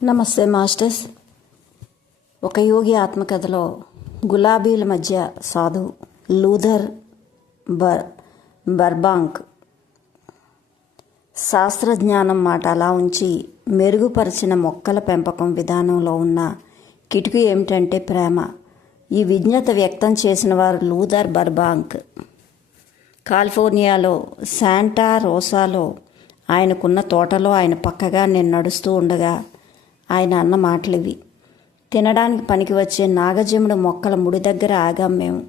నమస్తే మాస్టర్స్. ఒక యోగి ఆత్మకథలో గులాబీల మధ్య సాధువు లూథర్ బర్బాంక్ శాస్త్రజ్ఞానం మాట అలా ఉంచి మెరుగుపరిచిన మొక్కల పెంపకం విధానంలో ఉన్న కిటుకు ఏమిటంటే ప్రేమ. ఈ విజ్ఞత వ్యక్తం చేసిన వారు లూథర్ బర్బాంక్. కాలిఫోర్నియాలో శాంటా రోసాలో ఆయనకున్న తోటలో ఆయన పక్కగా నేను నడుస్తూ ఉండగా ఆయన అన్న మాటలివి. తినడానికి పనికి వచ్చే నాగజెముడు మొక్కల ముడి దగ్గర ఆగాం మేము.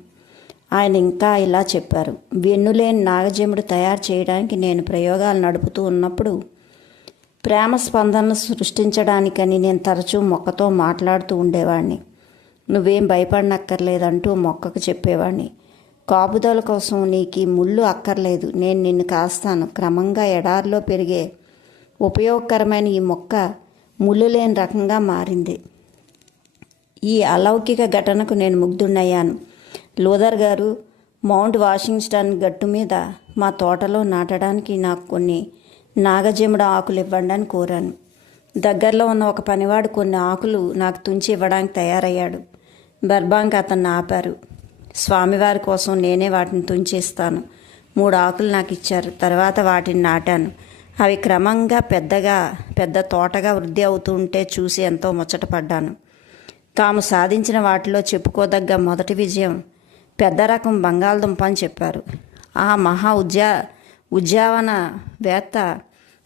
ఆయన ఇంకా ఇలా చెప్పారు, వెన్నులేని నాగజెముడు తయారు చేయడానికి నేను ప్రయోగాలు నడుపుతూ ఉన్నప్పుడు ప్రేమ స్పందనలు సృష్టించడానికని నేను తరచూ మొక్కతో మాట్లాడుతూ ఉండేవాడిని. నువ్వేం భయపడనక్కర్లేదంటూ మొక్కకు చెప్పేవాడిని. కాపుదల కోసం నీకు ముళ్ళు అక్కర్లేదు, నేను నిన్ను కాస్తాను. క్రమంగా ఎడారిలో పెరిగే ఉపయోగకరమైన ఈ మొక్క ముళ్ళు లేని రకంగా మారింది. ఈ అలౌకిక ఘటనకు నేను ముగ్ధుడయ్యాను. లూథర్ గారు మౌంట్ వాషింగ్టన్ గట్టు మీద మా తోటలో నాటడానికి నాకు కొన్ని నాగజెముడు ఆకులు ఇవ్వండి అని కోరాను. దగ్గరలో ఉన్న ఒక పనివాడు కొన్ని ఆకులు నాకు తుంచి ఇవ్వడానికి తయారయ్యాడు. బర్బాంక్ అతన్ని ఆపారు. స్వామివారి కోసం నేనే వాటిని తుంచిస్తాను. 3 ఆకులు నాకు ఇచ్చారు. తర్వాత వాటిని నాటాను. అవి క్రమంగా పెద్ద తోటగా వృద్ధి అవుతూ ఉంటే చూసి ఎంతో ముచ్చటపడ్డాను. తాము సాధించిన వాటిలో చెప్పుకోదగ్గ మొదటి విజయం పెద్ద రకం బంగాళదుంప అని చెప్పారు. ఆ మహా ఉద్యానవేత్త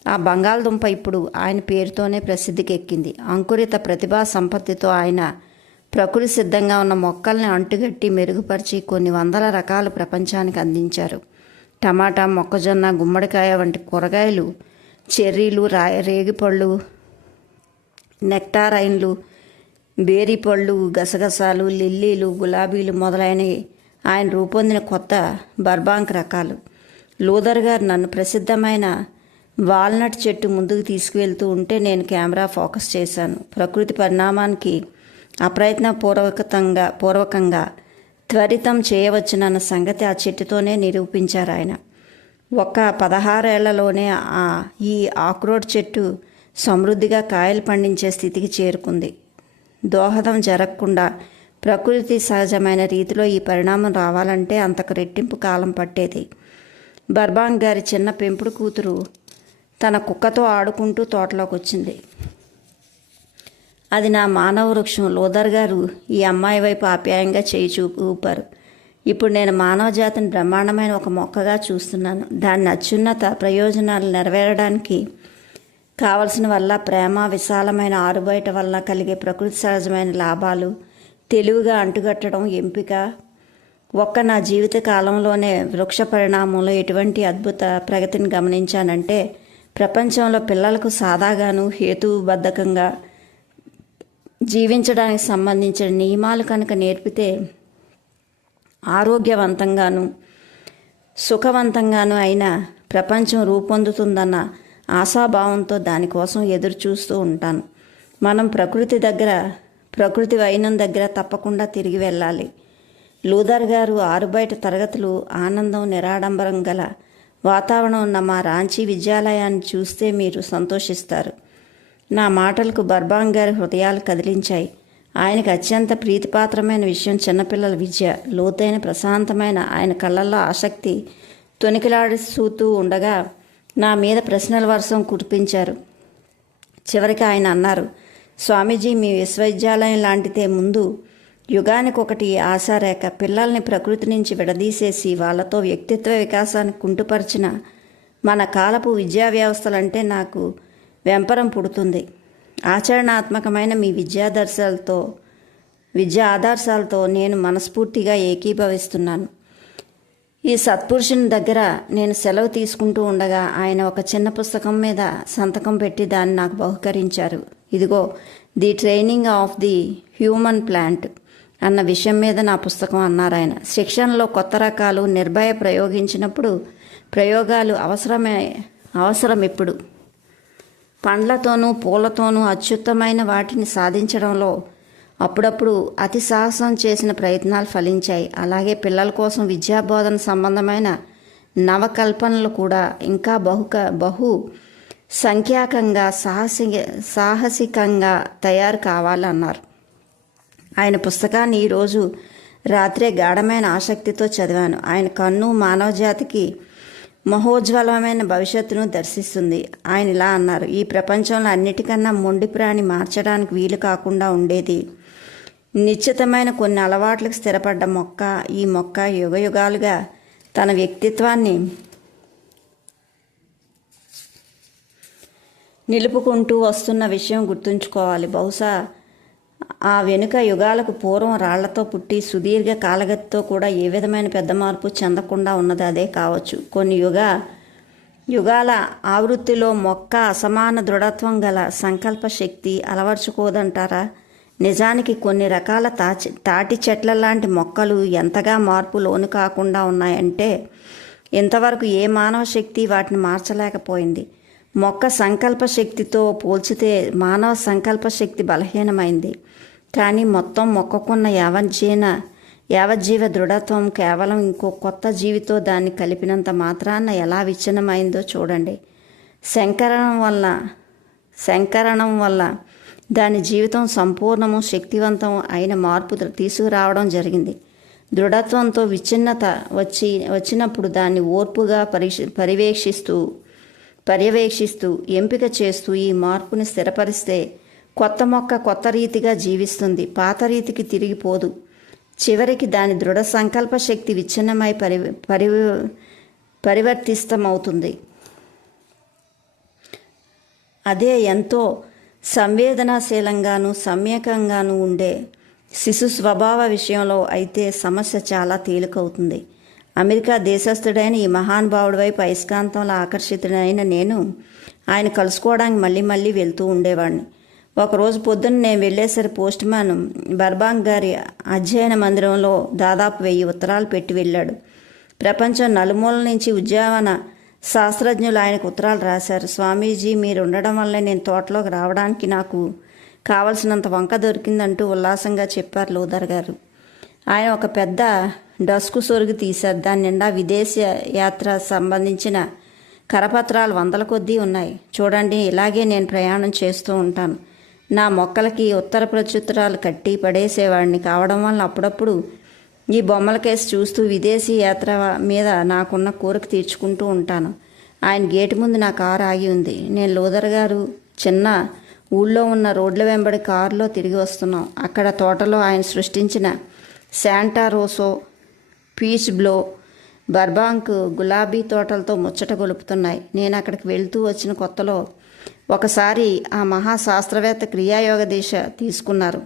ఆ బంగాళదుంప ఇప్పుడు ఆయన పేరుతోనే ప్రసిద్ధికి ఎక్కింది. అంకురిత ప్రతిభా సంపత్తితో ఆయన ప్రకృతి సిద్ధంగా ఉన్న మొక్కల్ని అంటుగట్టి మెరుగుపరిచి కొన్ని వందల రకాలు ప్రపంచానికి అందించారు. టమాటా, మొక్కజొన్న, గుమ్మడికాయ వంటి కూరగాయలు, చెర్రీలు, రేగిపళ్ళు, నెక్టారైన్లు, బేరీపళ్ళు, గసగసాలు, లిల్లీలు, గులాబీలు మొదలైనవి ఆయన రూపొందిన కొత్త బర్బాంక్ రకాలు. లూథర్ గారు నన్ను ప్రసిద్ధమైన వాల్నట్ చెట్టు ముందుకు తీసుకువెళ్తూ ఉంటే నేను కెమెరా ఫోకస్ చేశాను. ప్రకృతి పరిణామానికి పూర్వకంగా త్వరితం చేయవచ్చునన్న సంగతి ఆ చెట్టుతోనే నిరూపించారు ఆయన. 16 ఏళ్లలోనే ఈ ఆక్రోట్ చెట్టు సమృద్ధిగా కాయలు పండించే స్థితికి చేరుకుంది. దోహదం జరగకుండా ప్రకృతి సహజమైన రీతిలో ఈ పరిణామం రావాలంటే అంతకు రెట్టింపు కాలం పట్టేది. బర్బాంక్ గారి చిన్న పెంపుడు కూతురు తన కుక్కతో ఆడుకుంటూ తోటలోకి వచ్చింది. అది నా మానవ వృక్షం. లూథర్ గారు ఈ అమ్మాయి వైపు ఆప్యాయంగా చేయి ఊపారు. ఇప్పుడు నేను మానవ జాతిని బ్రహ్మాండమైన ఒక మొక్కగా చూస్తున్నాను. దాని అత్యున్నత ప్రయోజనాలు నెరవేరడానికి కావలసిన వల్ల ప్రేమ, విశాలమైన ఆరుబయట వల్ల కలిగే ప్రకృతి సహజమైన లాభాలు, తెలివిగా అంటుగట్టడం ఎంపిక. నా జీవిత కాలంలోనే వృక్ష పరిణామంలో ఎటువంటి అద్భుత ప్రగతిని గమనించానంటే ప్రపంచంలో పిల్లలకు సాదాగాను హేతుబద్ధకంగా జీవించడానికి సంబంధించిన నియమాలు కనుక నేర్పితే ఆరోగ్యవంతంగాను సుఖవంతంగాను అయిన ప్రపంచం రూపొందుతుందన్న ఆశాభావంతో దానికోసం ఎదురు చూస్తూ ఉంటాను. మనం ప్రకృతి వైనం దగ్గర తప్పకుండా తిరిగి వెళ్ళాలి. లూథర్ గారు ఆరుబయట తరగతులు, ఆనందం, నిరాడంబరం గల వాతావరణం ఉన్న మా రాంచీ విద్యాలయాన్ని చూస్తే మీరు సంతోషిస్తారు. నా మాటలకు బర్బాంక్ గారి హృదయాలు కదిలించాయి. ఆయనకు అత్యంత ప్రీతిపాత్రమైన విషయం చిన్నపిల్లల విద్య. లోతైన ప్రశాంతమైన ఆయన కళ్ళల్లో ఆసక్తి తొణికిలాడుతూ ఉండగా నా మీద ప్రశ్నల వర్షం కురిపించారు. చివరికి ఆయన అన్నారు, స్వామీజీ, మీ విశ్వవిద్యాలయం లాంటిదే ముందు యుగానికి ఒకటి ఆశారేఖ. పిల్లల్ని ప్రకృతి నుంచి విడదీసేసి వాళ్ళతో వ్యక్తిత్వ వికాసానికి కుంటుపరిచిన మన కాలపు విద్యా వ్యవస్థలంటే నాకు వెంపరం పుడుతుంది. ఆచరణాత్మకమైన మీ విద్యా ఆదర్శాలతో నేను మనస్ఫూర్తిగా ఏకీభవిస్తున్నాను. ఈ సత్పురుషుని దగ్గర నేను సెలవు తీసుకుంటూ ఉండగా ఆయన ఒక చిన్న పుస్తకం మీద సంతకం పెట్టి దాన్ని నాకు బహుకరించారు. ఇదిగో, the training of the human plant అన్న విషయం మీద నా పుస్తకం అన్నారు ఆయన. శిక్షణలో కొత్త రకాలు నిర్భయ ప్రయోగించినప్పుడు ప్రయోగాలు అవసరం ఇప్పుడు. పండ్లతోనూ పూలతోనూ అత్యుత్తమైన వాటిని సాధించడంలో అప్పుడప్పుడు అతి సాహసం చేసిన ప్రయత్నాలు ఫలించాయి. అలాగే పిల్లల కోసం విద్యాబోధన సంబంధమైన నవకల్పనలు కూడా ఇంకా బహు సంఖ్యాకంగా సాహసికంగా తయారు కావాలన్నారు. ఆయన పుస్తకాన్ని ఈరోజు రాత్రే గాఢమైన ఆసక్తితో చదివాను. ఆయన కన్ను మానవజాతికి మహోజ్వలమైన భవిష్యత్తును దర్శిస్తుంది. ఆయన ఇలా అన్నారు: ఈ ప్రపంచంలో అన్నిటికన్నా మొండి ప్రాణి మార్చడానికి వీలు కాకుండా ఉండేది నిశ్చితమైన కొన్ని అలవాట్లకు స్థిరపడ్డ మొక్క. ఈ మొక్క యుగయుగాలుగా తన వ్యక్తిత్వాన్ని నిలుపుకుంటూ వస్తున్న విషయం గుర్తుంచుకోవాలి. బహుశా ఆ వెనుక యుగాలకు పూర్వం రాళ్లతో పుట్టి సుదీర్ఘ కాలగతితో కూడా ఏ విధమైన పెద్ద మార్పు చెందకుండా ఉన్నది అదే కావచ్చు. కొన్ని యుగాల ఆవృత్తిలో మొక్క అసమాన దృఢత్వం గల సంకల్ప శక్తి అలవర్చుకోదంటారా? నిజానికి కొన్ని రకాల తాటి చెట్ల లాంటి మొక్కలు ఎంతగా మార్పు లోను కాకుండా ఉన్నాయంటే ఇంతవరకు ఏ మానవ శక్తి వాటిని మార్చలేకపోయింది. మొక్క సంకల్ప శక్తితో పోల్చితే మానవ సంకల్ప శక్తి బలహీనమైంది. కానీ మొత్తం మొక్కకున్న యావజ్జీవ దృఢత్వం కేవలం ఇంకో కొత్త జీవితో దాన్ని కలిపినంత మాత్రాన ఎలా విచ్ఛిన్నమైందో చూడండి. శంకరణం వల్ల దాని జీవితం సంపూర్ణము పర్యవసానం అయిన మార్పు తీసుకురావడం జరిగింది. దృఢత్వంతో విచ్ఛిన్నత వచ్చినప్పుడు దాన్ని ఓర్పుగా పర్యవేక్షిస్తూ ఎంపిక చేస్తూ ఈ మార్పుని స్థిరపరిస్తే కొత్త మొక్క కొత్త రీతిగా జీవిస్తుంది, పాత రీతికి తిరిగిపోదు. చివరికి దాని దృఢ సంకల్ప శక్తి విచ్ఛిన్నమై పరివర్తిస్తమవుతుంది. అదే ఎంతో సంవేదనాశీలంగాను సమ్యకంగాను ఉండే శిశు స్వభావ విషయంలో అయితే సమస్య చాలా తేలికవుతుంది. అమెరికా దేశస్థుడైన ఈ మహానుభావుడి వైపు అయస్కాంతంలో ఆకర్షితుడైన నేను ఆయన కలుసుకోవడానికి మళ్ళీ వెళ్తూ ఉండేవాడిని. ఒకరోజు పొద్దున్న నేను వెళ్ళేసరి పోస్ట్ మ్యాన్ బర్బాంక్ గారి అధ్యయన మందిరంలో దాదాపు 1000 ఉత్తరాలు పెట్టి వెళ్ళాడు. ప్రపంచం నలుమూలల నుంచి ఉద్యానవన శాస్త్రజ్ఞులు ఆయనకు ఉత్తరాలు రాశారు. స్వామీజీ, మీరు ఉండడం వల్లే నేను తోటలోకి రావడానికి నాకు కావలసినంత వంక దొరికిందంటూ ఉల్లాసంగా చెప్పారు లోథర్ గారు. ఆయన ఒక పెద్ద డస్కు సొరుగు తీశారు. దాని నిండా విదేశీ యాత్ర సంబంధించిన కరపత్రాలు 100 కొద్దీ ఉన్నాయి. చూడండి, ఇలాగే నేను ప్రయాణం చేస్తూ ఉంటాను. నా మొక్కలకి ఉత్తర ప్రత్యుత్తరాలు కట్టి పడేసేవాడిని కావడం వల్ల అప్పుడప్పుడు ఈ బొమ్మల కేసు చూస్తూ విదేశీ యాత్ర మీద నాకున్న కోరిక తీర్చుకుంటూ ఉంటాను. ఆయన గేటు ముందు నా కారు ఆగి ఉంది. నేను లోథర్ గారు చిన్న ఊళ్ళో ఉన్న రోడ్ల వెంబడి కారులో తిరిగి వస్తున్నాం. అక్కడ తోటలో ఆయన సృష్టించిన Santa Rossouw, peach blow, Burbank గులాబీ తోటలతో ముచ్చట గొలుపుతున్నాయి. నేను అక్కడికి వెళ్తూ వచ్చిన కొత్తలో ఒకసారి ఆ మహాశాస్త్రవేత్త క్రియాయోగ దీక్ష తీసుకున్నారు.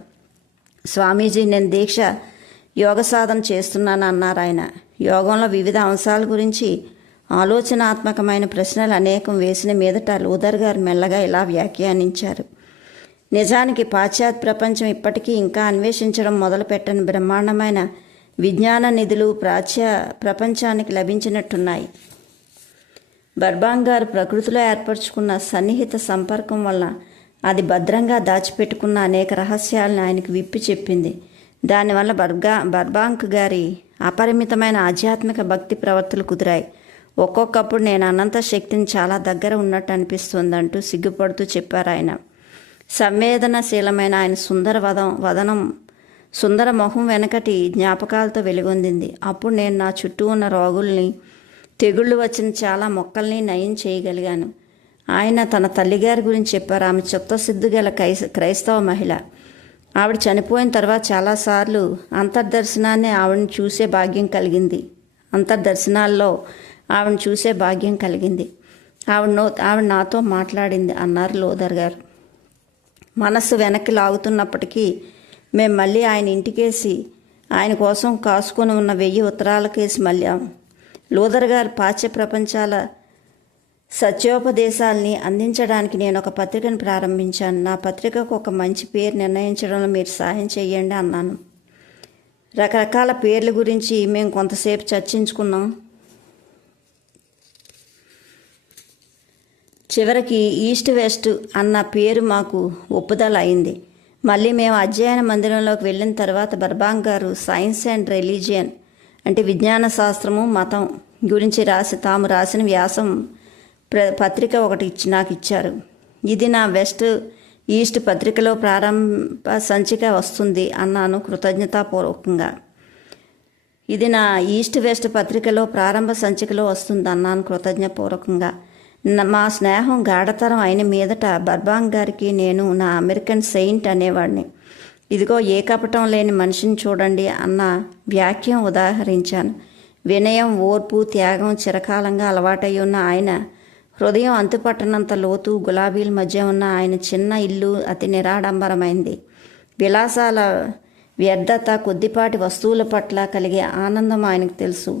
స్వామీజీ, నేను దీక్ష యోగ సాధన చేస్తున్నాను అన్నారు ఆయన. యోగంలో వివిధ అంశాల గురించి ఆలోచనాత్మకమైన ప్రశ్నలు అనేకం వేసిన మీదట లోథర్ గారు మెల్లగా ఇలా వ్యాఖ్యానించారు: నిజానికి పాశ్చాత్య ప్రపంచం ఇప్పటికీ ఇంకా అన్వేషించడం మొదలుపెట్టని బ్రహ్మాండమైన విజ్ఞాన నిధులు ప్రపంచానికి లభించినట్టున్నాయి. బర్బాంక్ గారు ప్రకృతిలో ఏర్పరచుకున్న సన్నిహిత సంపర్కం వల్ల అది భద్రంగా దాచిపెట్టుకున్న అనేక రహస్యాలను ఆయనకు విప్పి చెప్పింది. దానివల్ల బర్బాంక్ గారి అపరిమితమైన ఆధ్యాత్మిక భక్తి ప్రవర్తనలు కుదిరాయి. ఒక్కొక్కప్పుడు నేను అనంత శక్తిని చాలా దగ్గర ఉన్నట్టు అనిపిస్తుందంటూ సిగ్గుపడుతూ చెప్పారు ఆయన. సంవేదనశీలమైన ఆయన సుందర మొహం వెనకటి జ్ఞాపకాలతో వెలుగొందింది. అప్పుడు నేను నా చుట్టూ ఉన్న రోగుల్ని, తెగుళ్ళు వచ్చిన చాలా మొక్కల్ని నయం చేయగలిగాను. ఆయన తన తల్లిగారి గురించి చెప్పారు. ఆమె చిత్తశుద్ధి గల క్రైస్తవ మహిళ. ఆవిడ చనిపోయిన తర్వాత చాలాసార్లు అంతర్దర్శనాల్లో ఆవిడని చూసే భాగ్యం కలిగింది. ఆవిడ నాతో మాట్లాడింది అన్నారు లోథర్ గారు. మనస్సు వెనక్కి లాగుతున్నప్పటికీ మేము మళ్ళీ ఆయన ఇంటికేసి ఆయన కోసం కాసుకొని ఉన్న 1000 ఉత్తరాల కేసి మళ్ళాం. లోథర్ గారు పాశ్చాత్య ప్రపంచాల సత్యోపదేశాల్ని అందించడానికి నేను ఒక పత్రికను ప్రారంభించాను. నా పత్రికకు ఒక మంచి పేరు నిర్ణయించడంలో మీరు సహాయం చేయండి అన్నాను. రకరకాల పేర్ల గురించి మేము కొంతసేపు చర్చించుకున్నాం. చివరికి ఈస్ట్ వెస్ట్ అన్న పేరు మాకు ఒప్పుదల అయింది. మళ్ళీ మేము అధ్యయన మందిరంలోకి వెళ్ళిన తర్వాత బర్బాంక్ గారు సైన్స్ అండ్ రిలీజియన్ అంటే విజ్ఞాన శాస్త్రము మతం గురించి తాము రాసిన వ్యాసం పత్రిక ఒకటి నాకు ఇచ్చారు. ఇది నా వెస్ట్ ఈస్ట్ పత్రికలో ప్రారంభ సంచిక వస్తుంది అన్నాను కృతజ్ఞతాపూర్వకంగా. ఇది నా ఈస్ట్ వెస్ట్ పత్రికలో ప్రారంభ సంచికలో వస్తుంది అన్నాను కృతజ్ఞపూర్వకంగా. మా స్నేహం గాఢతరం అయిన మీదట బర్బాంగ్ గారికి నేను నా అమెరికన్ సెయింట్ అనేవాడిని. ఇదిగో ఏ కపటం లేని మనిషిని చూడండి అన్న వాక్యం ఉదాహరించాను. వినయం, ఓర్పు, త్యాగం చిరకాలంగా అలవాటై ఉన్న ఆయన హృదయం అంతుపట్టనంత లోతు, గులాబీల మధ్య ఉన్న ఆయన చిన్న ఇల్లు అతి నిరాడంబరమైంది. విలాసాల వ్యర్థత, కొద్దిపాటి వస్తువుల పట్ల కలిగే ఆనందం ఆయనకు తెలుసు.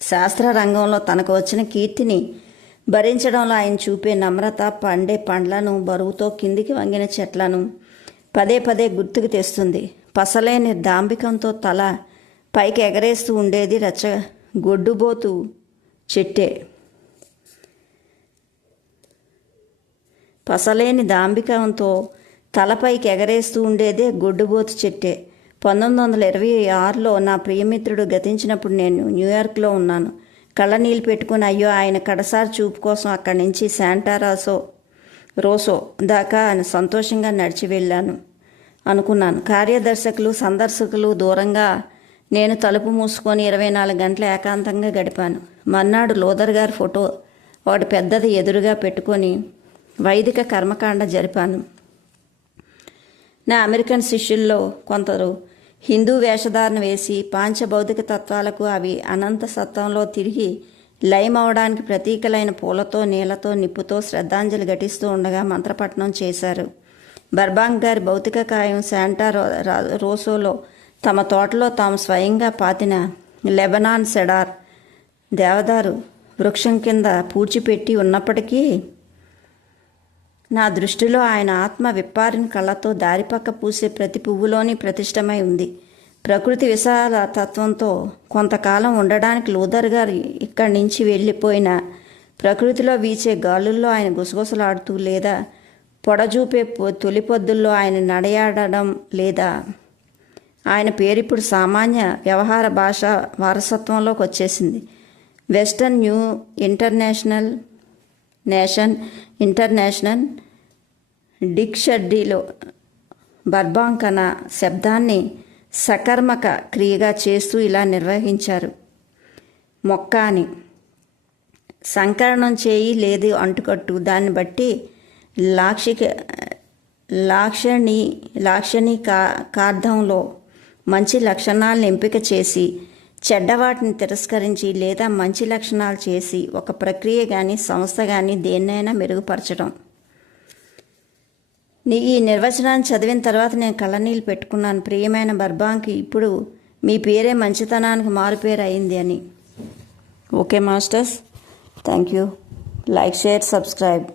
శాస్త్ర రంగంలో తనకు వచ్చిన కీర్తిని భరించడంలో ఆయన చూపే నమ్రత, పండే పండ్లను, బరువుతో కిందికి వంగిన చెట్లను పదే పదే గుర్తుకు తెస్తుంది. పసలేని దాంభికంతో తల పైకి ఎగరేస్తూ ఉండేది గొడ్డుబోతు చెట్టే. పసలేని దాంభికంతో తలపైకి ఎగరేస్తూ ఉండేదే గొడ్డుబోతు చెట్టే. 1926లో నా ప్రియమిత్రుడు గతించినప్పుడు నేను న్యూయార్క్లో ఉన్నాను. కళ్ళనీళ్ళు పెట్టుకుని అయ్యో ఆయన కడసారి చూపు కోసం అక్కడి నుంచి శాంటా రోసో దాకా సంతోషంగా నడిచి వెళ్ళాను అనుకున్నాను. కార్యదర్శకులు, సందర్శకులు దూరంగా నేను తలుపు మూసుకొని 24 గంటలు ఏకాంతంగా గడిపాను. మర్నాడు లోదర్ గారి ఫోటో ఒకటి పెద్దది ఎదురుగా పెట్టుకొని వైదిక కర్మకాండ జరిపాను. నా అమెరికన్ శిష్యుల్లో కొందరు హిందూ వేషధారణ వేసి పాంచభౌతిక తత్వాలకు, అవి అనంత సత్వంలో తిరిగి లయమవడానికి ప్రతీకలైన పూలతో, నీళ్లతో, నిప్పుతో శ్రద్ధాంజలి ఘటిస్తూ ఉండగా మంత్రపఠనం చేశారు. బర్బాంగ్ గారి భౌతిక కాయం శాంటా రోసోలో తమ తోటలో తాము స్వయంగా పాతిన లెబనాన్ సెడార్ దేవదారు వృక్షం కింద పూడ్చిపెట్టి ఉన్నప్పటికీ నా దృష్టిలో ఆయన ఆత్మ విప్పారిన కళ్ళతో దారిపక్క పూసే ప్రతి పువ్వులోని ప్రతిష్టమై ఉంది. ప్రకృతి విశాల తత్వంతో కొంతకాలం ఉండడానికి లూథర్ గారు ఇక్కడి నుంచి వెళ్ళిపోయిన ప్రకృతిలో వీచే గాలుల్లో ఆయన గుసగుసలాడుతూ, లేదా పొడజూపే తొలిపొద్దుల్లో ఆయన నడయాడడం, లేదా ఆయన పేరు ఇప్పుడు సామాన్య వ్యవహార భాష వారసత్వంలోకి వచ్చేసింది. వెస్టర్న్ న్యూ ఇంటర్నేషనల్ డిక్షనరీలో బర్బాంగ్ అన్న శబ్దాన్ని సకర్మక క్రియగా చేస్తూ ఇలా నిర్వహించారు. మొక్క అని సంకరణం చేయి, లేదు అంటుకట్టు. దాన్ని బట్టి లాక్షణికార్థంలో మంచి లక్షణాలను ఎంపిక చేసి చెడ్డవాటిని తిరస్కరించి, లేదా మంచి లక్షణాలు చేసి ఒక ప్రక్రియ కానీ సంస్థ కానీ దేన్నైనా మెరుగుపరచడం. ఈ నిర్వచనాన్ని చదివిన తర్వాత నేను కళ్ళనీళ్ళు పెట్టుకున్నాను. ప్రియమైన బర్బాంగ్కి ఇప్పుడు మీ పేరే మంచితనానికి మారుపేరు అయింది అని. Okay masters, thank you. Like, share, subscribe.